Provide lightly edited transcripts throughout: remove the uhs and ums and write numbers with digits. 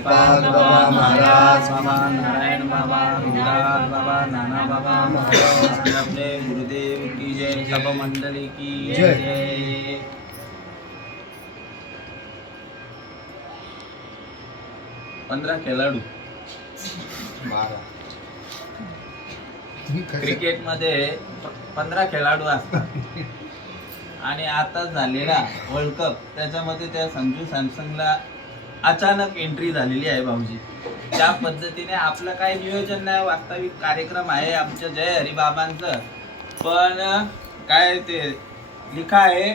श्रीपाद बाबा महाराज बाबा, नारायण बाबा, विराट बाबा, नाना बाबा महाराज जय, गुरुदेव की जय, सब मंडली की जय। 15 खेळाडू क्रिकेटमध्ये 15 खेळाडू असतात आणि आता झालेला वर्ल्ड कप त्याच्यामध्ये त्या संजू सॅमसंगला अचानक एंट्री झालेली आहे भाऊजी। त्या पद्धतीने आपलं काही नियोजन नाही, वास्तविक कार्यक्रम आहे आमच्या जय हरिबाबांचं, पण काय ते लिखा आहे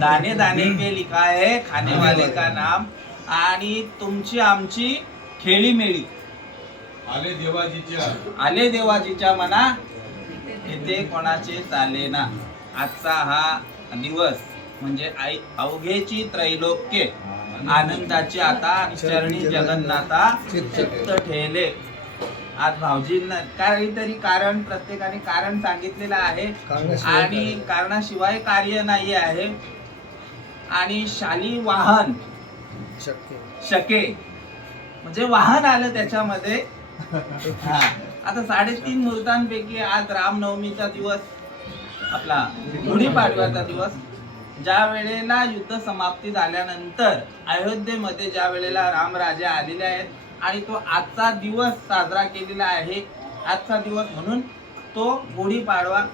दाने दाने के लिखा है खाने वाले का नाम, आणि तुमची आमची खेळी मेळी आले देवाजीच्या मना येथे कोणाचे चाले ना। आजचा हा दिवस म्हणजे अवघेची त्रैलोक्य आनंदाची आता चरणी जगन्नाथा चित्त ठेले। आज भाऊजींना काहीतरी कारण प्रत्येकाने कारण सांगितलेलं आहे आणि कारणाशिवाय कार्य नाही आहे। आणि शाली वाहन शके म्हणजे वाहन आलं त्याच्यामध्ये। आता 3.5 मुहूर्तांपैकी आज रामनवमीचा दिवस, आपला गुढीपाडव्याचा दिवस, ज्या वेळेला युद्ध समाप्ती झाल्यानंतर अयोध्येमध्ये ज्या वेळेला रामराजे आलेले आहेत आणि तो आजचा दिवस साजरा केलेला आहे। आजचा दिवस म्हणून तो गुढीपाडवा,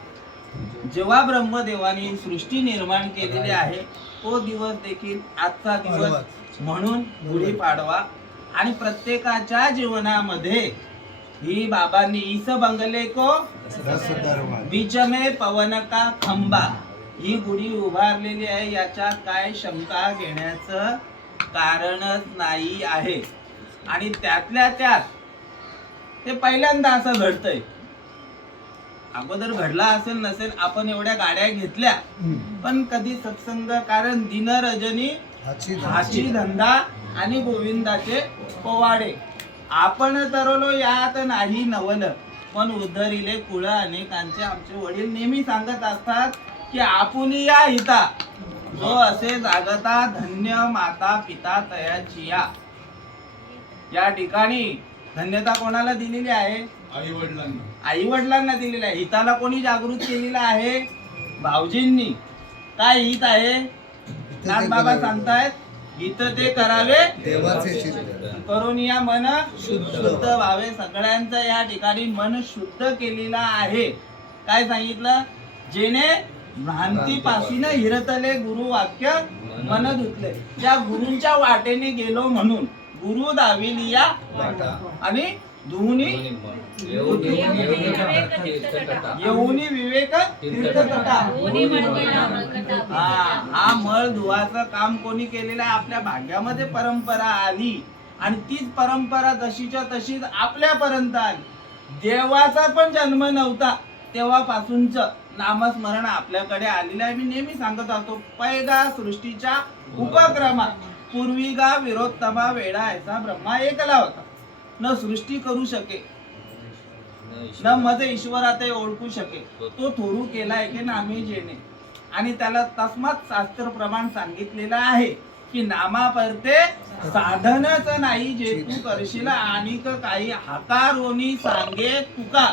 जेव्हा ब्रह्मदेवाने सृष्टी निर्माण केलेली आहे तो दिवस देखील आजचा दिवस म्हणून गुढीपाडवा। आणि प्रत्येकाच्या जीवनामध्ये ही बाबांनी ईस बंगले को बीच में पवन का खंबा ही गुढी उभारलेली आहे, याच्यात काय शंका घेण्याचं कारणच नाही आहे। आणि त्यातल्या त्यात ते पहिल्यांदा असं घडतंय, अगोदर घडला असेल नसेल, आपण एवढ्या गाड्या घेतल्या पण कधी सत्संग, कारण दिन रजनी हाची धंदा आणि गोविंदाचे पोवाडे, आपण तरलो यात नाही नवल पण उद्धरिले कुळ अनेकांचे। आमचे वडील नेहमी सांगत असतात की आपुली या हिता जो असे जागता धन्य माता पिता तयाची या ठिकाणी धन्यता कोणाला दिलेली आहे? आई वडिलांना दिलेली आहे। हिताला कोणी जागृत केलेलं आहे? भाऊजींनी। काय हित आहे? नाथ बाबा सांगतायत हित ते करावे देवाचे करून या मन शुद्ध व्हावे। सगळ्यांचं या ठिकाणी मन शुद्ध केलेलं आहे। काय सांगितलं? जेने भ्रांतीपासून हिरतले गुरु वाक्य मन धुतले। त्या गुरूंच्या वाटेने गेलो म्हणून गुरु दाविली या आणि धुनी येऊनी विवेक तीर्थतटा। हा मळ धुवाचं काम कोणी केलेलं आहे? आपल्या भाग्यामध्ये परंपरा आली आणि तीच परंपरा जशीच्या तशीच आपल्यापर्यंत आली। देवाचा पण जन्म नव्हता तेव्हापासूनच नामस्मरण आपल्याकडे आलेलं आहे। मी नेहमी सांगत असतो, पैदा सृष्टीच्या उपक्रमात पूर्वीगा विरोत्तमा वेडा ऐसा ब्रह्मा एकला होता, न सृष्टी करू शके न मध्ये ईश्वरात ओळखू शके, तो थोरू केलाय की नामी जेणे। आणि त्याला तस्मात शास्त्र प्रमाण सांगितलेलं आहे की नामा परते साधनच नाही जे तू करशील, आणि काही हाकारोनी सांगे तुका,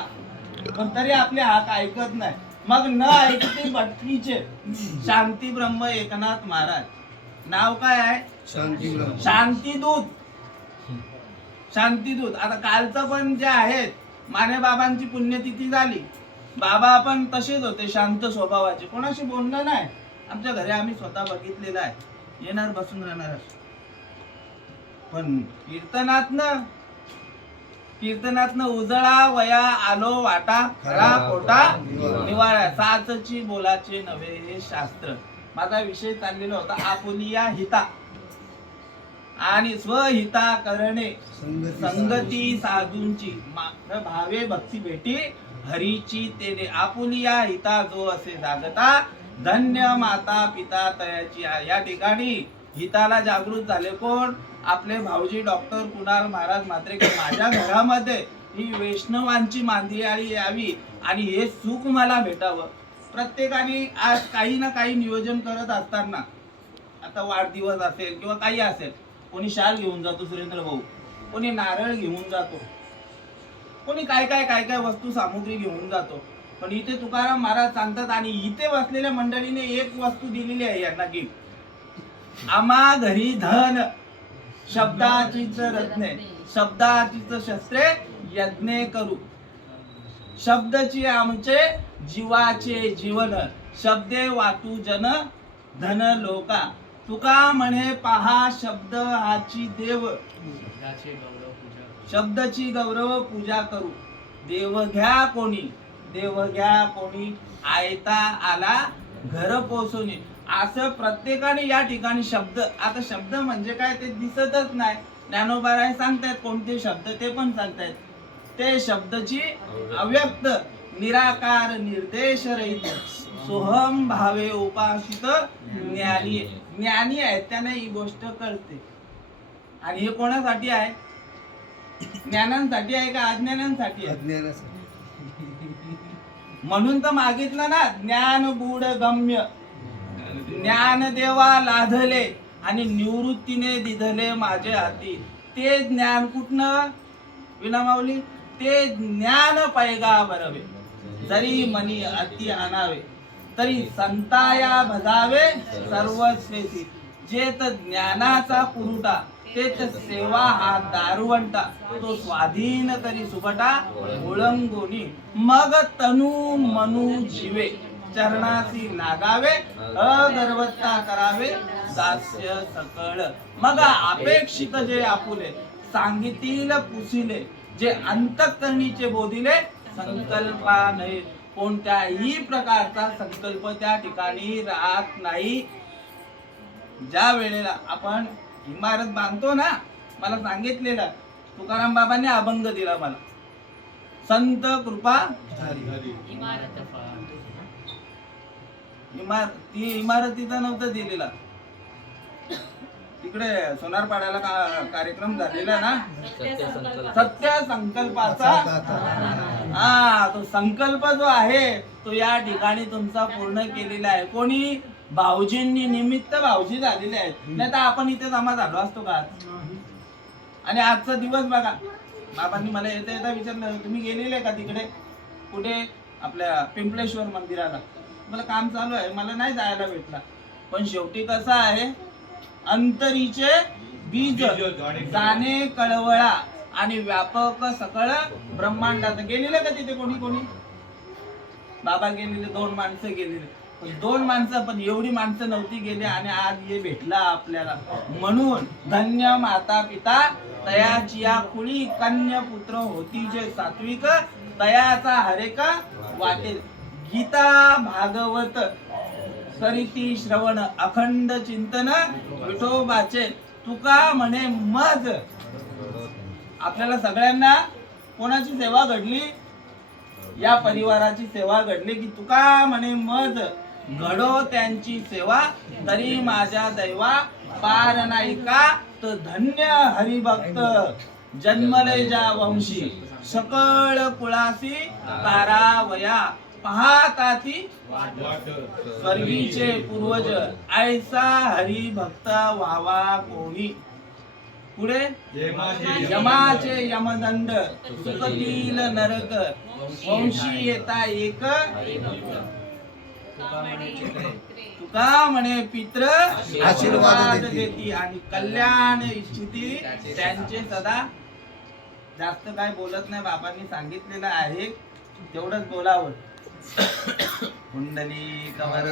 पण तरी आपले हाक ऐकत नाही। मग न ऐकते भटकीचे शांती ब्रह्म एकनाथ महाराज। नाव काय आहे? शांतीदूत। शांतीदूत। आता कालचं पण जे आहेत माने बाबांची पुण्यतिथी झाली, बाबा पण तसेच होते, शांत स्वभावाचे, कोणाशी बोलणं नाही। आमच्या घरी आम्ही स्वतः बघितलेलं आहे, येणार बसून राहणार, पण कीर्तनातनं उजळा वया आलो वाटा खरा पोटा निवाळा, साचची बोलाचे नव्हे हे शास्त्र। माझा विषय चाललेला होता आपुलिया हिता आणि स्वहिता करणे संगती साधूंची भावे भक्ती भेटी हरीची तेने। आपुलिया हिता जो असे जागता धन्य माता पिता तयाची। या ठिकाणी हिताला जागृत झाले कोण? आपले भाऊजी डॉक्टर कुणाल महाराज म्हात्रे। माझ्या घरामध्ये ही वैष्णवांची मांदियाळी यावी आणि हे सुख मला भेटावं। प्रत्येकाने आज काही ना काही नियोजन करत असताना, आता वाढदिवस असेल किंवा काही असेल, कोणी शाल घेऊन जातो सुरेंद्र भाऊ, कोणी नारळ घेऊन जातो, कोणी काय काय काय काय वस्तू सामुग्री घेऊन जातो. पण इथे तुकाराम महाराज सांगतात आणि इथे बसलेल्या मंडळीने एक वस्तू दिलेली आहे यांना गिफ्ट. आम्हा घरी धन शब्दाचीच रत्ने शब्दाचीच शस्त्रे यज्ञे करू. शब्दची आमचे जीवाचे जीवन शब्दे वाटू जन धन लोका. तुका म्हणे पहा शब्द हाची देव शब्दाची गौरव पूजा करू. देव घ्या कोणी देव घ्या कोणी आयता आला घर पोचवणे. असं प्रत्येकाने या ठिकाणी शब्द, आता शब्द म्हणजे काय ते दिसतच नाही. ज्ञानोबा सांगतायत कोणते शब्द ते पण सांगतायत. ते शब्दची अव्यक्त निराकार निर्देश रहित सोहम भावे उपासित ज्ञानी. ज्ञानी आहे त्यांना ही गोष्ट कळते. आणि हे कोणासाठी आहे? ज्ञानांसाठी आहे का अज्ञानांसाठी आहे? म्हणून तर मागितलं ना, ज्ञान गुढ गम्य ज्ञान देवा लाधले आणि निवृत्तीने दिधले माझे हाती. ते ज्ञान कुठनं विनामाऊली? ते ज्ञान पैगा बरवे जरी मनी अति आणावे तरी संताया भजावे सर्वस्वेसी. जे तर ज्ञानाचा पुरुटा तेच सेवा हा दारुवंटा. तो स्वाधीन करी सुबटा ओळंगोनी. मग तनु मनु जीवे चरणासी लागावे अगर्वता करावे दास्य सकळ. मग अपेक्षित जे आपुले सांगितील पुसिले जे अंतःकरणीचे बोधिले संकल्पा नाही. कोणत्याही प्रकारचा संकल्प त्या ठिकाणी राहत नाही. ज्या वेळेला आपण इमारत बांधतो ना, मला सांगितलेलं तुकाराम बाबांनी अभंग दिला मला, संत कृपा इमारतीचा नव्हता दिलेला. तिकडे सोनारपाड्याला कार्यक्रम झालेला ना, सत्य संकल्पाचा. हा, तो संकल्प जो आहे तो या ठिकाणी तुमचा पूर्ण केलेला आहे. कोणी? भाऊजींनी. निमित्त भाऊजी झालेले आहेत, नाही तर आपण इथे जमा झालो असतो का? आणि आजचा दिवस बघा, बाबांनी मला येता येता विचारलं तुम्ही गेलेले का तिकडे कुठे आपल्या पिंपळेश्वर मंदिराला? मला काम चालू आहे, मला नाही जायला भेटला. पण शेवटी कसं आहे, अंतरीचे बीज जाणे कळवळा आणि व्यापक सकळ ब्रह्मांडात. गेलेले का तिथे कोणी कोणी? बाबा गेलेले, 2 माणसं गेलेले. पण 2 माणसं, पण एवढी माणसं नव्हती गेली. आणि आज हे भेटला आपल्याला. म्हणून धन्य माता पिता तयाची या कुळी कन्या पुत्र होती जे सात्विक तयाचा हरेक वाटेल. गीता भागवत करीती श्रवण अखंड चिंतन विठोबाचे. तुका म्हणे मज. आपल्याला सगळ्यांना कोणाची सेवा घडली? या परिवाराची सेवा घडली की तुका म्हणे मज घडो त्यांची सेवा तरी माझ्या दैवा पार नाही का. तर धन्य हरिभक्त जन्मले ज्या वंशी सकळ कुळासी तारावया. पाहताती स्वर्गीचे पूर्वज ऐसा हरिभक्त व्हावा कोणी. पुढे यमाचे यमदंड सुखतील नरक वंशी येता एक. तुका म्हणे पित्र आशीर्वाद देती आणि कल्याण इच्छिती त्यांचे सदा. जास्त काय बोलत नाही, बाबांनी सांगितलेलं आहे तेवढंच बोलावं. कुंडली कवर